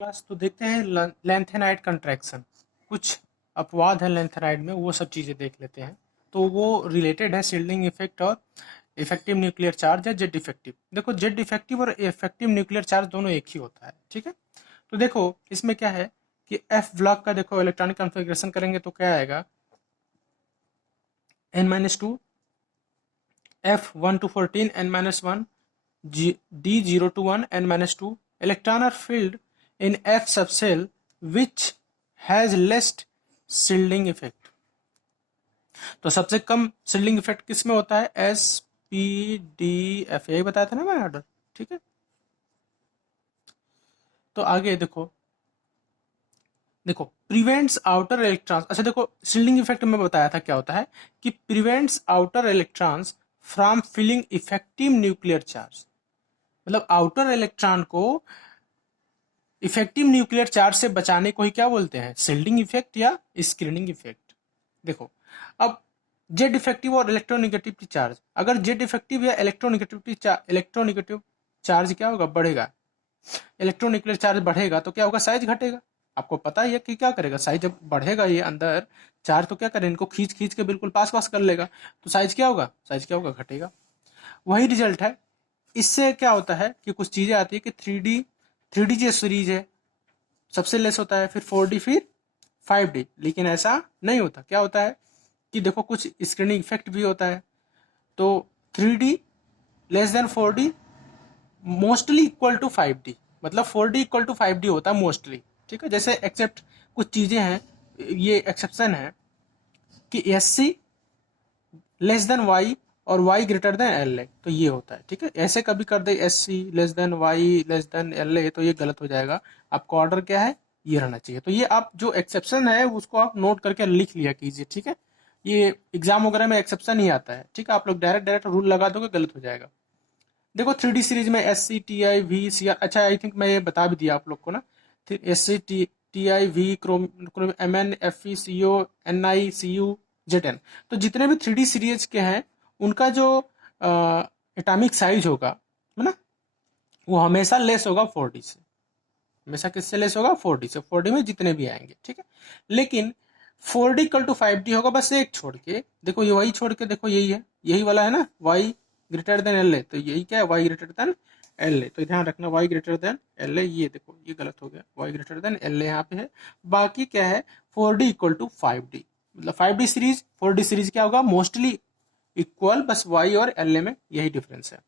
Class तो देखते हैं लेंथेनाइड कंट्रैक्शन। कुछ अपवाद है लेंथेनाइड में, वो सब चीज़ें देख लेते हैं। तो वो रिलेटेड है शील्डिंग इफेक्ट और इफेक्टिव न्यूक्लियर चार्ज या जेड इफेक्टिव। देखो जेड इफेक्टिव और इफेक्टिव न्यूक्लियर चार्ज दोनों एक ही होता है, ठीक है। तो देखो इसमें क्या है कि एफ ब्लॉक का देखो इलेक्ट्रॉनिक कॉन्फ़िगरेशन करेंगे तो क्या आएगा, n-2, f1 to 14, n-1, d0 to 1, n-2 electron are filled in f subcell which has less shielding effect। तो सबसे कम शील्डिंग इफेक्ट किस में होता है, एस पी डी एफ, यही बताया था ना मैं ऑर्डर, ठीक है। तो आगे देखो, देखो प्रिवेंट्स आउटर इलेक्ट्रॉन्स। अच्छा देखो शील्डिंग इफेक्ट में बताया था क्या होता है कि prevents outer electrons from filling effective nuclear charge. मतलब आउटर इलेक्ट्रॉन को इफेक्टिव न्यूक्लियर चार्ज से बचाने को ही क्या बोलते हैं, शील्डिंग इफेक्ट या स्क्रीनिंग इफेक्ट। देखो अब जेड इफेक्टिव और इलेक्ट्रोनेगेटिविटी चार्ज, अगर जेड इफेक्टिव या इलेक्ट्रोनेगेटिव चार्ज क्या होगा, बढ़ेगा। इलेक्ट्रोन्यूक्लियर चार्ज बढ़ेगा तो क्या होगा, साइज घटेगा। आपको पता ही है कि क्या करेगा, साइज जब बढ़ेगा ये अंदर चार्ज तो क्या करें, इनको खींच खींच के बिल्कुल पास पास कर लेगा। तो साइज क्या होगा, साइज क्या होगा, घटेगा। वही रिजल्ट है। इससे क्या होता है कि कुछ चीजें आती है कि थ्री डी जो सीरीज है सबसे लेस होता है, फिर 4D, फिर 5D। लेकिन ऐसा नहीं होता, क्या होता है कि देखो कुछ स्क्रीनिंग इफेक्ट भी होता है। तो 3D less than 4D mostly equal to 5D, मतलब 4D इक्वल टू 5D होता है मोस्टली, ठीक है। जैसे एक्सेप्ट कुछ चीजें हैं, ये एक्सेप्शन है कि SC लेस देन वाई और Y greater than L A, तो ये होता है, ठीक है। ऐसे कभी कर दे SC less than Y less than L A तो ये गलत हो जाएगा। आपका ऑर्डर क्या है, ये रहना चाहिए। तो ये आप जो एक्सेप्शन है उसको आप नोट करके लिख लिया कीजिए, ठीक है। ये एग्जाम वगैरह में एक्सेप्शन ही आता है, ठीक है। आप लोग डायरेक्ट डायरेक्ट रूल लगा दोगे, गलत हो जाएगा। देखो 3D सीरीज में SC TI V CR, अच्छा आई थिंक मैं ये बता भी दिया आप लोग को ना। SC TI V MN FE CO NI CU ZN, तो जितने भी 3D सीरीज के हैं उनका जो एटॉमिक साइज होगा, है ना, वो हमेशा लेस होगा 4D से। हमेशा किससे लेस होगा, 4D से। 4D में जितने भी आएंगे, ठीक है। लेकिन 4D इक्वल टू 5D होगा, बस एक छोड़ के देखो, ये वही छोड़ के देखो, यही है, यही वाला है ना, y greater than L A. तो यही क्या है, y greater than L A. तो ध्यान रखना y ग्रेटर देन एल ए, ये देखो ये गलत हो गया, y ग्रेटर देन एल ए यहाँ पे है। बाकी क्या है, 4D इक्वल टू 5D, मतलब 5D सीरीज 4D सीरीज क्या होगा, मोस्टली इक्वल, बस y और एल ए में यही डिफरेंस है।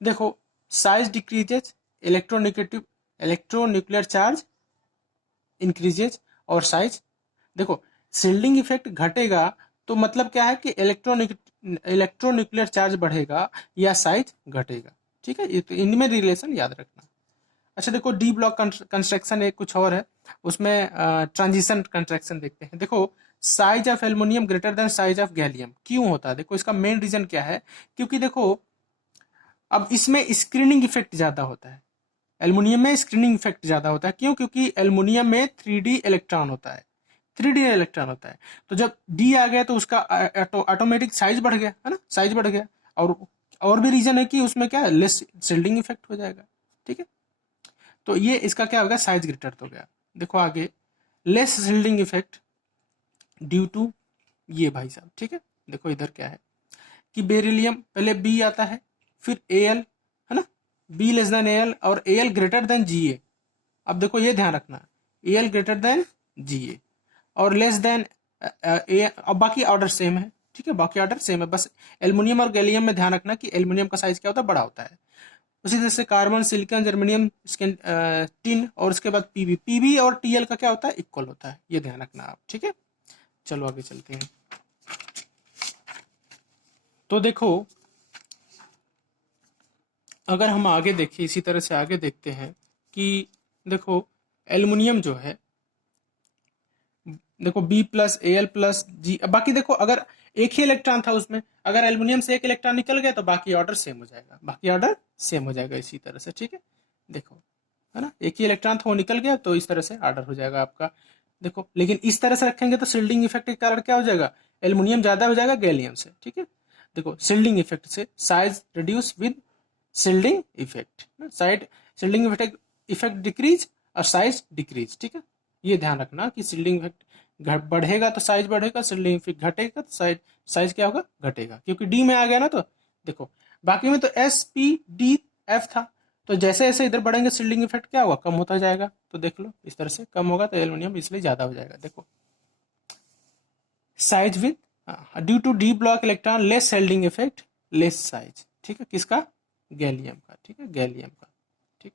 देखो size decreases, electronegative electronuclear charge increases और साइज। देखो शील्डिंग इफेक्ट घटेगा तो मतलब क्या है कि इलेक्ट्रोन्यूक्लियर चार्ज बढ़ेगा या साइज घटेगा, ठीक है। ये तो इनमें रिलेशन याद रखना। अच्छा देखो डी ब्लॉक कंस्ट्रक्शन एक कुछ और है, उसमें ट्रांजिशन कंस्ट्रक्शन देखते हैं। देखो size of aluminium greater than size of gallium क्यों होता है, देखो इसका मेन रीजन क्या है, क्योंकि देखो अब इसमें स्क्रीनिंग इफेक्ट ज्यादा होता है। एल्युमिनियम में स्क्रीनिंग इफेक्ट ज्यादा होता है, क्यों, क्योंकि एल्युमिनियम में 3D इलेक्ट्रॉन होता है, 3D इलेक्ट्रॉन होता है। तो जब डी आ गया तो उसका ऑटोमेटिक साइज बढ़ गया, है ना, साइज बढ़ गया। और भी रीजन है कि उसमें क्या है, लेस शिल्डिंग इफेक्ट हो जाएगा, ठीक है। तो ये इसका क्या होगा, साइज ग्रेटर हो गया। देखो आगे less shielding effect due to ये भाई साहब, ठीक है। देखो इधर क्या है कि बेरिलियम पहले बी आता है, फिर एल, है ना, बी लेस देन एल और एल ग्रेटर देन जी ए। अब देखो ये ध्यान रखना, एल ग्रेटर देन जी ए और लेस देन ए। अब बाकी ऑर्डर सेम है, ठीक है, बाकी ऑर्डर सेम है। बस एल्युमिनियम और गैलियम में ध्यान रखना कि एल्युमिनियम का साइज क्या होता है, बड़ा होता है। उसी तरह से कार्बन सिलिकॉन जर्मेनियम टिन और उसके बाद पीबी और टीएल का क्या होता है, इक्वल होता है। ये ध्यान रखना आप, ठीक है। चलो आगे चलते हैं। तो देखो अगर हम आगे देखें, इसी तरह से आगे देखते हैं कि देखो एल्युमिनियम जो है, देखो बी प्लस एल प्लस जी, बाकी देखो अगर एक ही इलेक्ट्रॉन था उसमें, अगर एल्युमिनियम से एक इलेक्ट्रॉन निकल गया तो बाकी ऑर्डर सेम हो जाएगा, बाकी ऑर्डर सेम हो जाएगा इसी तरह से, ठीक है। देखो है ना, एक ही इलेक्ट्रॉन था वो निकल गया तो इस तरह से ऑर्डर हो जाएगा आपका। देखो लेकिन इस तरह से रखेंगे तो शील्डिंग इफेक्ट के कारण क्या हो जाएगा, एल्युमिनियम ज्यादा हो जाएगा गैलियम से, ठीक है। देखो शील्डिंग इफेक्ट से size reduce with shielding effect, side shielding effect effect decrease और साइज डिक्रीज, ठीक है। ये ध्यान रखना कि शील्डिंग इफेक्ट बढ़ेगा तो साइज बढ़ेगा, शील्डिंग इफेक्ट घटेगा तो साइज साइज क्या होगा, घटेगा, क्योंकि डी में आ गया ना। तो देखो बाकी में तो एस पी डी एफ था, तो जैसे जैसे इधर बढ़ेंगे शील्डिंग इफेक्ट क्या होगा, कम होता जाएगा। तो देख लो इस तरह से कम होगा तो एल्युमिनियम इसलिए ज्यादा हो जाएगा। देखो size with due to D block electron less shielding effect less size, ठीक है, किसका, गैलियम का, ठीक है, गैलियम का, ठीक।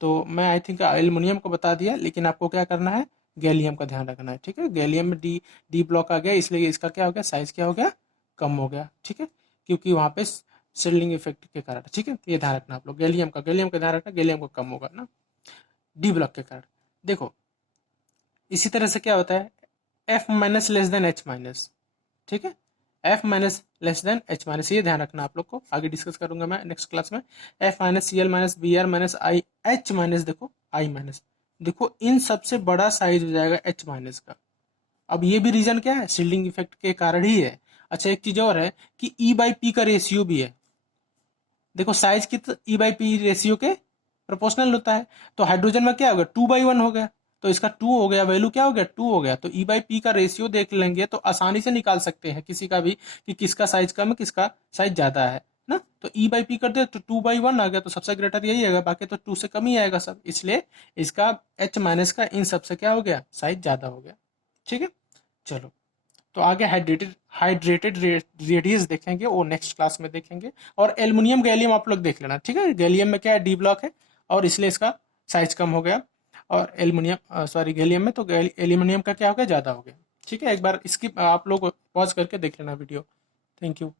तो मैं आई थिंक एल्युमिनियम को बता दिया, लेकिन आपको क्या करना है, गैलियम का ध्यान रखना है, ठीक है। गैलियम में डी डी ब्लॉक आ गया, इसलिए इसका क्या हो गया, साइज क्या हो गया, कम हो गया, ठीक है, क्योंकि वहां पे शील्डिंग इफेक्ट के कारण, ठीक है। ये ध्यान रखना आप लोग, गैलियम का ध्यान रखना, गैलियम का कम होगा ना डी ब्लॉक के कारण। देखो इसी तरह से क्या होता है, F minus less than H minus, ठीक है, F minus less than H minus, ये ध्यान रखना आप लोग को, आगे डिस्कस करूंगा मैं नेक्स्ट क्लास में। F minus C L minus B R minus I H minus, देखो आई माइनस, देखो इन सबसे बड़ा साइज हो जाएगा एच माइनस का। अब ये भी रीजन क्या है, शील्डिंग इफेक्ट के कारण ही है। अच्छा एक चीज और है कि ई बाई पी का रेशियो भी है, देखो साइज की तो ई बाई पी रेशियो के प्रोपोर्शनल होता है, तो हाइड्रोजन में क्या हो गया, 2/1 हो गया, तो इसका 2 हो गया, वैल्यू क्या हो गया, 2 हो गया। तो ई बाई पी का रेशियो देख लेंगे तो आसानी से निकाल सकते हैं किसी का भी कि किसका साइज कम है किसका साइज ज्यादा है ना। तो ई बाई पी कर दे तो 2/1 आ गया, तो सबसे ग्रेटर यही आएगा, बाकी तो 2 से कम ही आएगा सब, इसलिए इसका एच माइनस का इन सबसे क्या हो गया, साइज ज्यादा हो गया, ठीक है। चलो तो आगे हाइड्रेटेड रेडियस देखेंगे, वो नेक्स्ट क्लास में देखेंगे। और एल्युमिनियम गैलियम आप लोग देख लेना, ठीक है। गैलियम में क्या है, डी ब्लॉक है और इसलिए इसका साइज कम हो गया, और एल्युमिनियम सॉरी गैलियम में तो एल्यूमिनियम का क्या हो गया, ज़्यादा हो गया, ठीक है। एक बार इसकी आप लोग पॉज करके देख लेना वीडियो। Thank you.